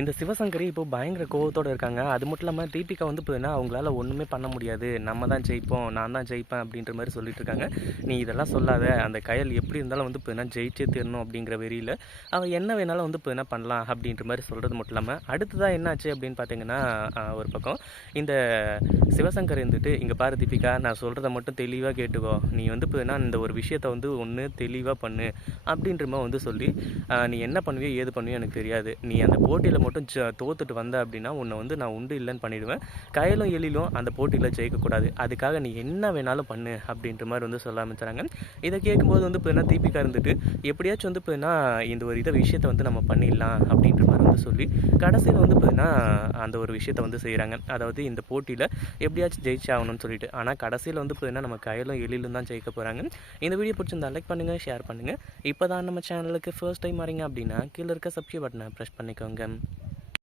இந்த சிவசங்கரி இப்போ பயங்கர கோவத்தோட இருக்காங்க. அது மட்டும் இல்லாம தீபிகா வந்து பார்த்தீங்கன்னா, அவங்களால ஒண்ணுமே பண்ண முடியாது. நம்ம தான் ஜெயிப்போம். நான் தான் ஜெயிப்பேன் அப்படின்ற மாரி சொல்லிட்டு இருக்காங்க. நீ இதெல்லாம் சொல்லாத. அந்த கயல் எப்படி இருந்தாலும் வந்து பார்த்தீங்கன்னா, ஜெயிச்சே தீரணும் அப்படிங்கிற வெறியில, அவ என்ன வேணாலும் வந்து பார்த்தீங்கன்னா பண்ணலாம் அப்படின்ற மாரி சொல்றது மட்டும் இல்லாம, அடுத்ததா என்னாச்சு அப்படின்னு பார்த்தீங்கன்னா, ஒரு பக்கம் இந்த சிவசங்கர் இருந்துட்டு, "இங்க பாரு தீபிகா, நான் சொல்றத மட்டும் தெளிவா கேட்டுக்கோ. நீ வந்து பார்த்தீங்கன்னா, இந்த ஒரு விஷயத்த வந்து ஒண்ணு தெளிவா பண்ணு." அப்படின்ற மாரி வந்து சொல்லி, "நீ என்ன பண்ணுவியோ, ஏது பண்ணுவியோ எனக்கு தெரியாது. நீ அந்த போட்டியில மட்டும் தோத்துட்டு வந்த அப்படின்னா உன்னை வந்து நான் உண்டு இல்லைன்னு பண்ணிடுவேன். கயலும் எழிலும் அந்த போட்டியில் ஜெயிக்கக்கூடாது. அதுக்காக நீ என்ன வேணாலும் பண்ணு அப்படின்ற மாதிரி வந்து சொல்ல ஆரம்பிச்சாங்க. இதை கேட்கும்போது வந்து பார்த்தீங்கன்னா தீபிகா இருந்துட்டு எப்படியாச்சும் வந்து பார்த்தீங்கன்னா இந்த ஒரு விஷயத்தை வந்து நம்ம பண்ணிடலாம் அப்படின்ற மாதிரி வந்து சொல்லி கடைசியில் வந்து பார்த்தீங்கன்னா அந்த ஒரு விஷயத்தை வந்து செய்கிறாங்க. அதாவது இந்த போட்டியில் எப்படியாச்சும் ஜெயிச்சாகணும்னு சொல்லிட்டு. ஆனால் கடைசியில் வந்து பார்த்தீங்கன்னா நம்ம கயலும் எழிலும் தான் ஜெயிக்க போகிறாங்க. இந்த வீடியோ பிடிச்சிருந்தா லைக் பண்ணுங்கள், ஷேர் பண்ணுங்கள். இப்போ தான் நம்ம சேனலுக்கு ஃபர்ஸ்ட் டைம் வரீங்க அப்படின்னா கீழே இருக்க சப்ஸ்கிரைப் பட்டனை ப்ரெஸ் பண்ணிக்கோங்க.